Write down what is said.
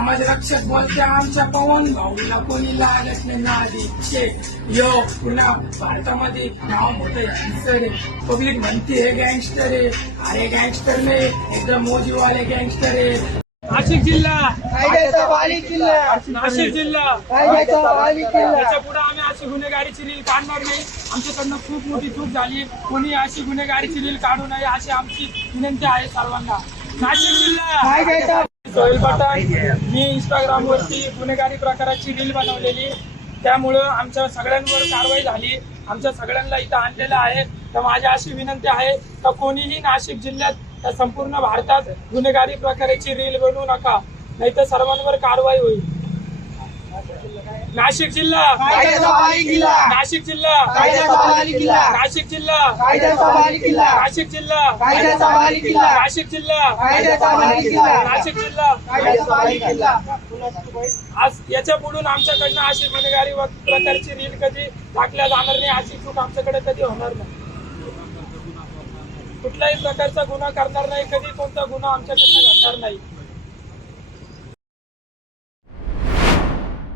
समाजरक्षक बोलत्या आमच्या पवन भाऊला कोणी लागत नाही नादीचे यो पुन्हा भारतामध्ये नाव मोठं गँगस्टर आहे. पब्लिक म्हणते हे गँगस्टर आहे, अरे गँगस्टर नाही, एकदम मोदीवाले गँगस्टर आहे. नाशिक जिल्हा, नाशिक जिल्हा त्याच्या पुढे आम्ही अशी गुन्हेगारीची रील काढणार नाही. आमच्याकडनं खूप मोठी चूक झाली, कोणी अशी गुन्हेगारीची रील काढू नये अशी आमची विनंती आहे सर्वांना. नाशिक जिल्हा सोहेल पठाण, मी इंस्टाग्राम वरती गुन्हेगारी प्रकाराची रील बनवलेली, त्यामुळं आमच्या सगळ्यांवर कारवाई झाली. आमच्या सगळ्यांना इथं आणलेलं आहे. तर माझी अशी विनंती आहे का कोणीही नाशिक जिल्ह्यात या संपूर्ण भारतात गुन्हेगारी प्रकाराची रील बनवू नका, नाहीतर सर्वांवर कारवाई होईल. नाशिक जिल्हा, नाशिक जिल्हा, नाशिक जिल्हा, नाशिक जिल्हा, नाशिक जिल्हा, नाशिक जिल्हा. आज याच्या पुढून आमच्याकडनं अशी गुन्हेगारी प्रकारची रील कधी टाकल्या जाणार नाही. अशी चूक आमच्याकडे कधी होणार नाही. कुठल्याही प्रकारचा गुन्हा करणार नाही, कधी कोणता गुन्हा आमच्याकडनं घडणार नाही.